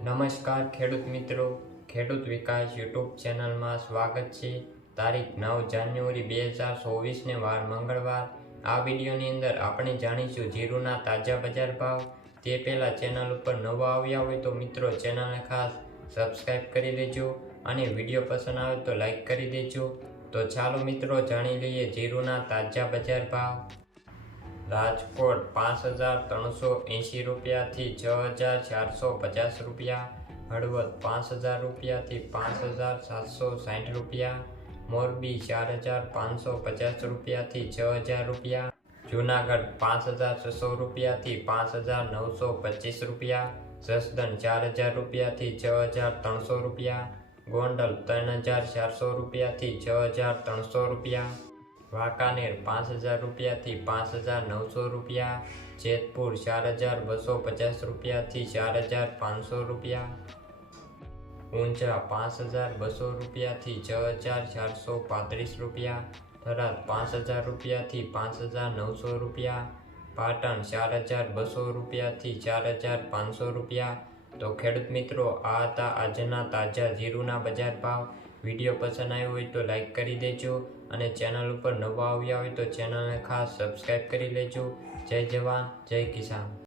નમસ્કાર ખેડૂત મિત્રો, ખેડૂત વિકાસ યુટ્યુબ ચેનલમાં સ્વાગત છે. તારીખ નવ જાન્યુઆરી બે હજાર ચોવીસને વાર મંગળવાર. આ વિડીયોની અંદર આપણે જાણીશું જીરુના તાજા બજાર ભાવ. તે પહેલાં ચેનલ ઉપર નવા આવ્યા હોય તો મિત્રો ચેનલને ખાસ સબસ્ક્રાઈબ કરી દેજો અને વીડિયો પસંદ આવે તો લાઈક કરી દેજો. તો ચાલો મિત્રો જાણી લઈએ જીરુના તાજા બજાર ભાવ. રાજકોટ પાંચ હજાર ત્રણસો એંશી રૂપિયાથી છ હજાર ચારસો પચાસ રૂપિયા, હળવદ પાંચ હજાર રૂપિયાથી પાંચ હજાર સાતસો સાઠ રૂપિયા, મોરબી ચાર હજાર પાંચસો પચાસ રૂપિયાથી છ હજાર રૂપિયા, જુનાગઢ પાંચ હજાર છસો રૂપિયાથી પાંચ હજાર નવસો પચીસ રૂપિયા, જસદણ ચાર હજાર રૂપિયાથી છ હજાર ત્રણસો રૂપિયા, ગોંડલ ત્રણ હજાર ચારસો રૂપિયાથી છ હજાર ત્રણસો રૂપિયા વાંકાનેર પાંચ હજાર રૂપિયાથી પાંચ હજાર નવસો રૂપિયા, જેતપુર ચાર હજાર બસો પચાસ રૂપિયાથી ચાર હજાર પાંચસો રૂપિયા, ઊંઝા પાંચ હજાર બસો રૂપિયાથી છ હજાર ચારસો પાંત્રીસ રૂપિયા, થરાદ પાંચ હજાર રૂપિયાથી પાંચ હજાર નવસો રૂપિયા, પાટણ ચાર હજાર બસો રૂપિયાથી ચાર હજાર પાંચસો રૂપિયા. તો ખેડૂત મિત્રો, આ હતા આજના તાજા જીરુના બજાર ભાવ. વીડિયો પસંદ આવ્યો હોય તો લાઈક કરી દેજો અને ચેનલ ઉપર નવા આવ્યા હોય તો ચેનલને ખાસ સબસ્ક્રાઈબ કરી લેજો. જય જવાન, જય કિસાન.